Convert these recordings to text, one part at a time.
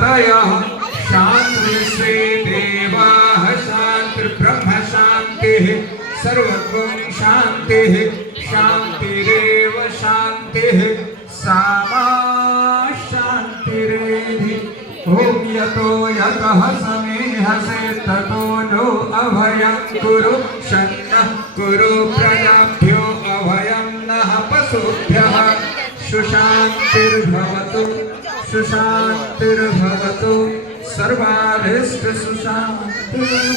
शांति से देवाः शांतिर्ब्रह्म शांतिः सर्वगुण शांतिः शांतिरेव शांतिः सामा शांतिरेधि। ओम यतो यतः समेहसे ततो नो अभयं कुरु शन्नः कुरु प्रजाभ्यो अभयं नः पशुभ्यः सुशांतिर्भवतु सुशांतिर्भवतु सर्वाभीष्ट सुशांतिर्भवतु।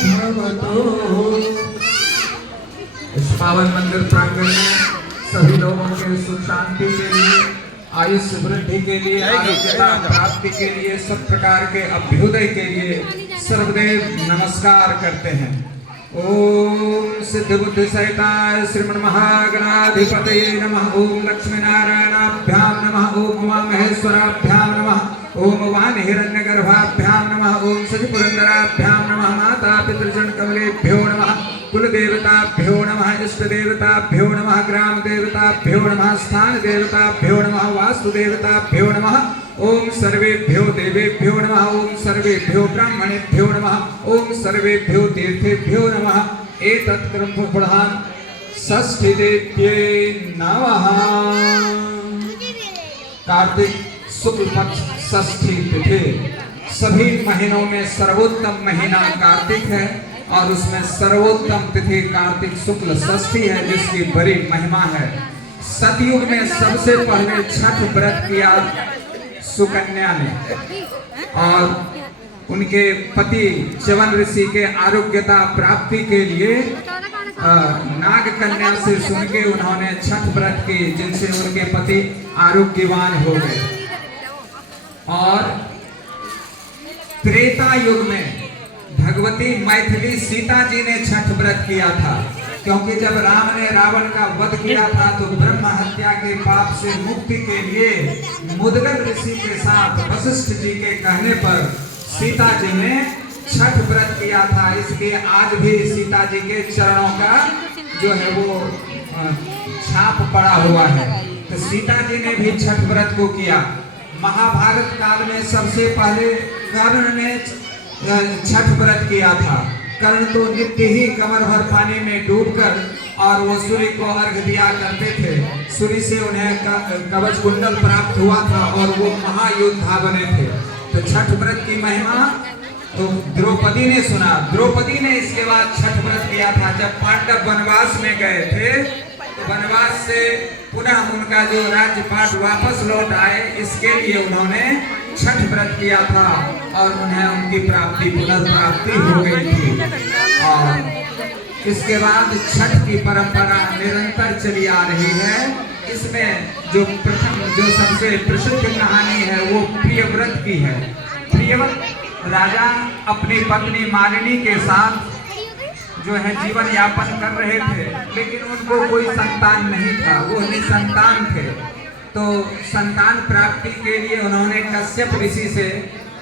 इस पावन मंदिर प्रांगण में सभी लोगों के सुख शांति के लिए, आयुष्य वृद्धि के लिए, आरोग्यता प्राप्ति के लिए, सब प्रकार के अभ्युदय के लिए सर्वदेव नमस्कार करते हैं। ओम सिद्ध बुद्धि सहिताय श्रीमन महागणाधिपतये नमः। ओम लक्ष्मी नारायणाभ्याम नमः। ओम उमा महेश्वराभ्याम नमः। ओम वान हिरण्यगर्भाभ्याम नमः। ओम सति पुरंदराभ्याम नमः। माता पितृजन कमलेभ्यो नमः। कुल देवताभ्यो नमः। इष्ट देवताभ्यो नमः। ग्राम देवताभ्यो नमः। स्थान देवताभ्यो नमः। वास्तु देवताभ्यो नमः। ओम सर्वेभ्यो देवेभ्यो नमः। ओम सर्वेभ्यो ब्राह्मणेभ्यो नमः। ओम सर्वेभ्यो तीर्थेभ्यो नमः। एतत् क्रम प्रधान षष्ठी देव्यै नमः। कार्तिक शुक्ल पक्ष षष्ठी तिथि सभी महीनों में सर्वोत्तम महीना कार्तिक है और उसमें सर्वोत्तम तिथि कार्तिक शुक्ल षष्ठी है, जिसकी बड़ी महिमा है। सतयुग में सबसे पहले छठ व्रत किया सुकन्या ने और उनके पति च्यवन ऋषि के आरोग्यता प्राप्ति के लिए नाग कन्या से सुन के उन्होंने छठ व्रत की, जिनसे उनके पति आरोग्यवान हो गए। और त्रेता युग में भगवती मैथिली सीता जी ने छठ व्रत किया था, क्योंकि जब राम ने रावण का वध किया था तो ब्रह्म हत्या के पाप से मुक्ति के लिए मुद्गल ऋषि के साथ वशिष्ठ जी के कहने पर सीता जी ने छठ व्रत किया था। इसलिए आज भी सीता जी के चरणों का जो है वो छाप पड़ा हुआ है। तो सीता जी ने भी छठ व्रत को किया। महाभारत काल में सबसे पहले कर्ण ने छठ व्रत किया था। कर्ण तो नित्य ही कमर भर पानी में डूबकर और वो सूर्य को अर्घ दिया करते थे। सूर्य से उन्हें कवच कुंडल प्राप्त हुआ था और वो महायोद्धा बने थे। तो छठ व्रत की महिमा तो द्रौपदी ने सुना। द्रौपदी ने इसके बाद छठ व्रत किया था। जब पांडव वनवास में गए थे तो वनवास से पुनः उनका जो राज्यपाट वापस लौट आए, इसके लिए उन्होंने छठ व्रत किया था और उन्हें उनकी प्राप्ति पुनर्प्राप्ति हो गई थी। और इसके बाद छठ की परंपरा निरंतर चली आ रही है। इसमें जो प्रथम जो सबसे प्रसिद्ध कहानी है वो प्रियव्रत की है। प्रियव्रत राजा अपनी पत्नी मालिनी के साथ जो है जीवन यापन कर रहे थे, लेकिन उनको कोई संतान नहीं था, वो निसंतान थे। तो संतान प्राप्ति के लिए उन्होंने कश्यप ऋषि से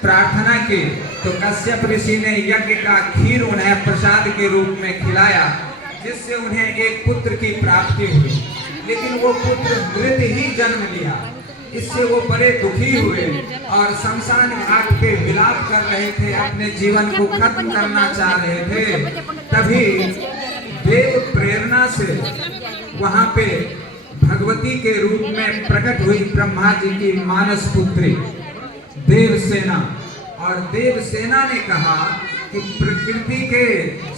प्रार्थना की। तो कश्यप ऋषि ने यज्ञ का खीर उन्हें प्रसाद के रूप में खिलाया, जिससे उन्हें एक पुत्र की प्राप्ति हुई। लेकिन वो पुत्र मृत ही जन्म लिया। इससे वो बड़े दुखी हुए और शमशान घाट पे विलाप कर रहे थे, अपने जीवन को खत्म करना चाह रहे थे। तभी देव प्रेरणा से वहां पे भगवती के रूप में प्रकट हुई ब्रह्मा जी की मानस पुत्री देवसेना। और देवसेना ने कहा कि प्रकृति के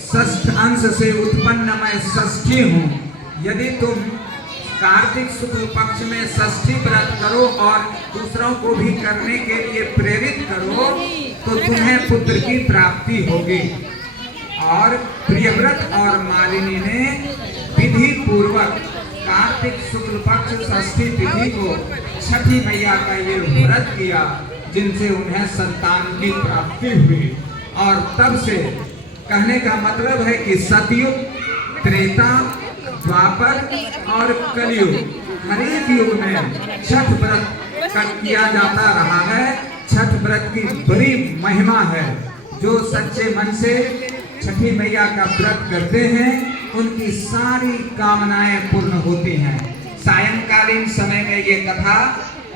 षष्ठ अंश से उत्पन्न मैं षष्ठी हूँ। यदि तुम कार्तिक शुक्ल पक्ष में षष्ठी व्रत करो और दूसरों को भी करने के लिए प्रेरित करो तो तुम्हें पुत्र की प्राप्ति होगी। और प्रियव्रत और मालिनी ने विधि पूर्वक कार्तिक शुक्ल पक्ष षष्ठी तिथि को छठी मैया का ये व्रत किया, जिनसे उन्हें संतान की प्राप्ति हुई। और तब से कहने का मतलब है कि सतयुग, त्रेता, द्वापर और कलयुग, हर एक युग में छठ व्रत किया जाता रहा है। छठ व्रत की बड़ी महिमा है। जो सच्चे मन से छठी मैया का व्रत करते हैं उनकी सारी कामनाएं पूर्ण होती हैं। सायंकालीन समय में ये कथा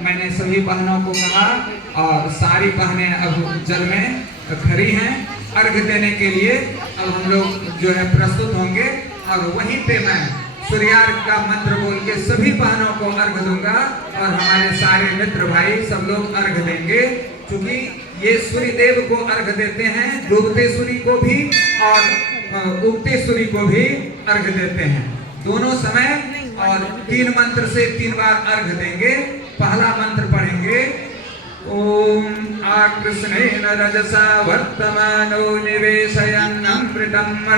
मैंने सभी बहनों को कहा और सारी बहनें अब जल में खड़ी हैं अर्घ देने के लिए। अब हम लोग जो है प्रस्तुत होंगे और वहीं पे मैं सूर्यार्घ का मंत्र बोल के सभी बहनों को अर्घ दूंगा और हमारे सारे मित्र भाई सब लोग अर्घ देंगे, क्योंकि ये सूर्य देव को अर्घ देते हैं, डूबते सूर्य को भी और उगते सूर्य को भी अर्घ देते हैं दोनों समय। और 3 मंत्र से 3 बार अर्घ देंगे। पहला मंत्र पढ़ेंगे, ओम आकृष्णेन रजसा वर्तमानो निवेशयन् अमृतम्